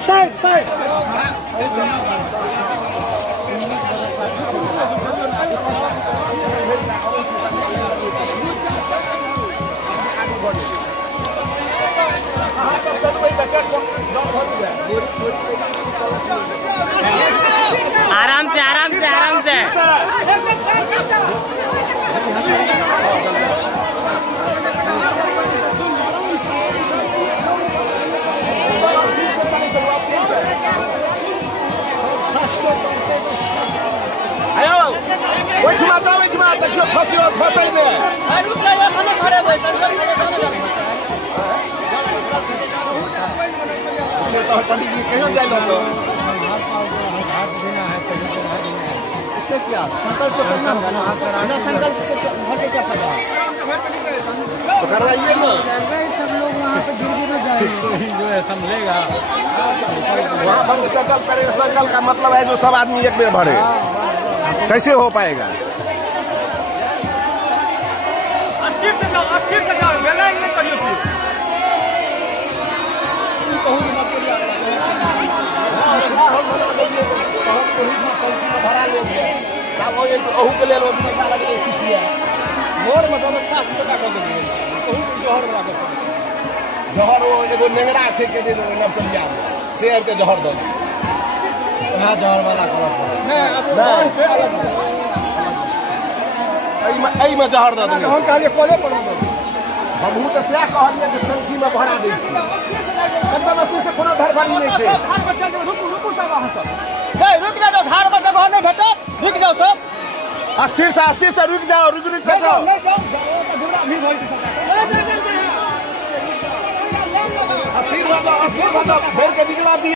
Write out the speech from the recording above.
Side. आराम से आराम से आराम से देखियो खसी और फसल में से तो पंडित जी कहियो जाए लो इससे क्या संकल्प तो करना होगा ना बिना संकल्प के घर के क्या फायदा तो करवाइए ना सब लोग वहाँ पे गिरगी में जाएंगे जो है समझेगा वहाँ पर संकल्प करेगा। संकल्प का मतलब है जो सब आदमी एक में भरे कैसे हो पाएगा। जहर वो एगो नेंगरा छे के जे नपलिया शेर के जहर दो यहाँ जहर वाला नहीं से अलग एई में जहर दो हम कहलिए कोले पर हमहू तो क्या कहलिए कि टंकी में भरा दै छी एकदम असली से कोनो धरबारी नहीं छे धार पर चल रुकू सब वहां सब ए रुक जाओ धार पर जगह नहीं भेटत रुक जाओ सब अस्थिर से रुक जाओ रुक जाओ नहीं जाओ तो घुरा भी होई अस्थिर वाला भेड़ के निकला दी।